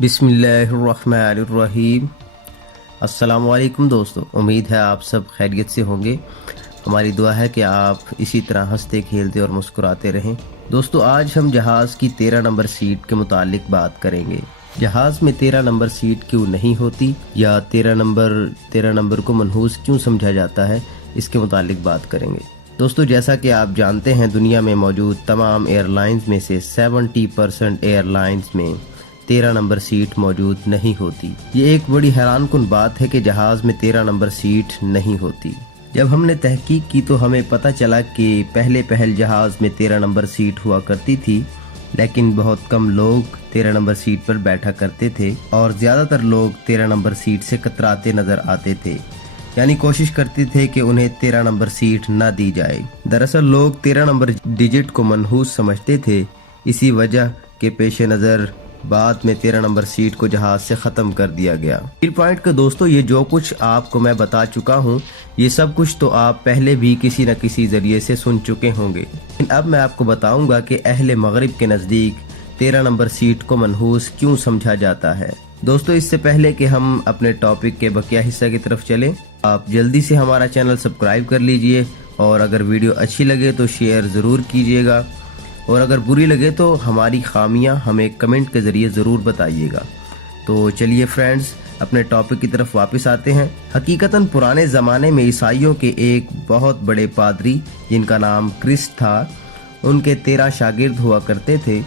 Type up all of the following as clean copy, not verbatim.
بسم اللہ الرحمن الرحیم۔ السلام علیکم دوستو، امید ہے آپ سب خیریت سے ہوں گے۔ ہماری دعا ہے کہ آپ اسی طرح ہنستے کھیلتے اور مسکراتے رہیں۔ دوستو، آج ہم جہاز کی 13 نمبر سیٹ کے متعلق بات کریں گے۔ جہاز میں 13 نمبر سیٹ کیوں نہیں ہوتی یا 13 نمبر کو منحوس کیوں سمجھا جاتا ہے، اس کے متعلق بات کریں گے۔ دوستو، جیسا کہ آپ جانتے ہیں، دنیا میں موجود تمام ایئر لائنز میں سے 70% ایئر لائنز میں 13 نمبر سیٹ موجود نہیں ہوتی۔ یہ ایک بڑی حیران کن بات ہے کہ جہاز میں 13 نمبر سیٹ نہیں ہوتی۔ جب ہم نے تحقیق کی تو ہمیں پتہ چلا کہ پہل جہاز میں 13 نمبر سیٹ ہوا کرتی تھی، لیکن بہت کم لوگ 13 نمبر سیٹ پر بیٹھا کرتے تھے اور زیادہ تر لوگ 13 نمبر سیٹ سے کتراتے نظر آتے تھے، یعنی کوشش کرتے تھے کہ انہیں 13 نمبر سیٹ نہ دی جائے۔ دراصل لوگ 13 نمبر ڈیجٹ کو منحوس سمجھتے تھے، اسی وجہ کے پیش نظر بعد میں 13 نمبر سیٹ کو جہاز سے ختم کر دیا گیا۔ پوائنٹ کا دوستو، یہ جو کچھ آپ کو میں بتا چکا ہوں، یہ سب کچھ تو آپ پہلے بھی کسی نہ کسی ذریعے سے سن چکے ہوں گے، لیکن اب میں آپ کو بتاؤں گا کہ اہل مغرب کے نزدیک 13 نمبر سیٹ کو منحوس کیوں سمجھا جاتا ہے۔ دوستو، اس سے پہلے کہ ہم اپنے ٹاپک کے بقیہ حصہ کی طرف چلیں، آپ جلدی سے ہمارا چینل سبسکرائب کر لیجئے، اور اگر ویڈیو اچھی لگے تو شیئر ضرور کیجئے گا، اور اگر بری لگے تو ہماری خامیاں ہمیں کمنٹ کے ذریعے ضرور بتائیے گا۔ تو چلیے فرینڈز، اپنے ٹاپک کی طرف واپس آتے ہیں۔ حقیقتاً پرانے زمانے میں عیسائیوں کے ایک بہت بڑے پادری جن کا نام کرسٹ تھا، ان کے 13 شاگرد ہوا کرتے تھے۔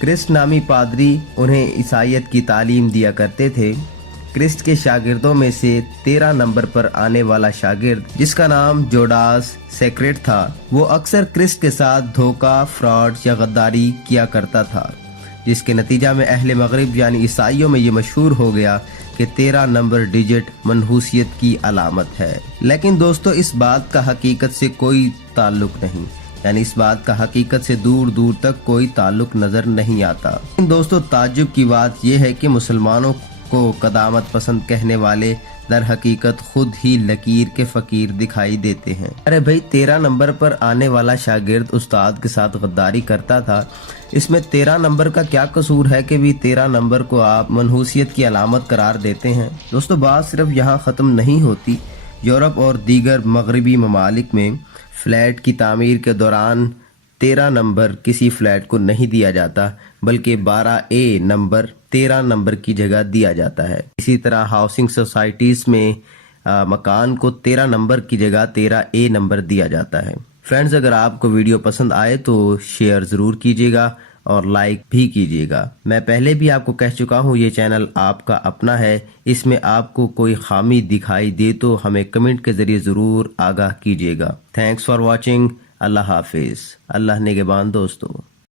کرسٹ نامی پادری انہیں عیسائیت کی تعلیم دیا کرتے تھے۔ کرسٹ کے شاگردوں میں سے 13 نمبر پر آنے والا شاگرد، جس کا نام جوڈاس سیکریٹ تھا، وہ اکثر کرسٹ کے ساتھ دھوکہ، فراڈ یا غداری کیا کرتا تھا، جس کے نتیجہ میں اہل مغرب یعنی عیسائیوں میں یہ مشہور ہو گیا کہ 13 نمبر ڈیجٹ منحوسیت کی علامت ہے۔ لیکن دوستو، اس بات کا حقیقت سے کوئی تعلق نہیں، یعنی اس بات کا حقیقت سے دور دور تک کوئی تعلق نظر نہیں آتا۔ لیکن دوستو، تعجب کی بات یہ ہے کہ مسلمانوں کو قدامت پسند کہنے والے در حقیقت خود ہی لکیر کے فقیر دکھائی دیتے ہیں۔ ارے بھائی، 13 نمبر پر آنے والا شاگرد استاد کے ساتھ غداری کرتا تھا، اس میں 13 نمبر کا کیا قصور ہے کہ بھی 13 نمبر کو آپ منحوسیت کی علامت قرار دیتے ہیں؟ دوستو، بات صرف یہاں ختم نہیں ہوتی۔ یورپ اور دیگر مغربی ممالک میں فلیٹ کی تعمیر کے دوران 13 نمبر کسی فلیٹ کو نہیں دیا جاتا، بلکہ 12A نمبر 13 نمبر کی جگہ دیا جاتا ہے۔ اسی طرح ہاؤسنگ سوسائٹیز میں مکان کو 13 نمبر کی جگہ 13A نمبر دیا جاتا ہے۔ فرینڈز، اگر آپ کو ویڈیو پسند آئے تو شیئر ضرور کیجیے گا اور لائک بھی کیجیے گا۔ میں پہلے بھی آپ کو کہہ چکا ہوں، یہ چینل آپ کا اپنا ہے، اس میں آپ کو کوئی خامی دکھائی دے تو ہمیں کمنٹ کے ذریعے ضرور آگاہ کیجیے گا۔ Thanks for watching. اللہ حافظ۔ اللہ نگہبان دوستو۔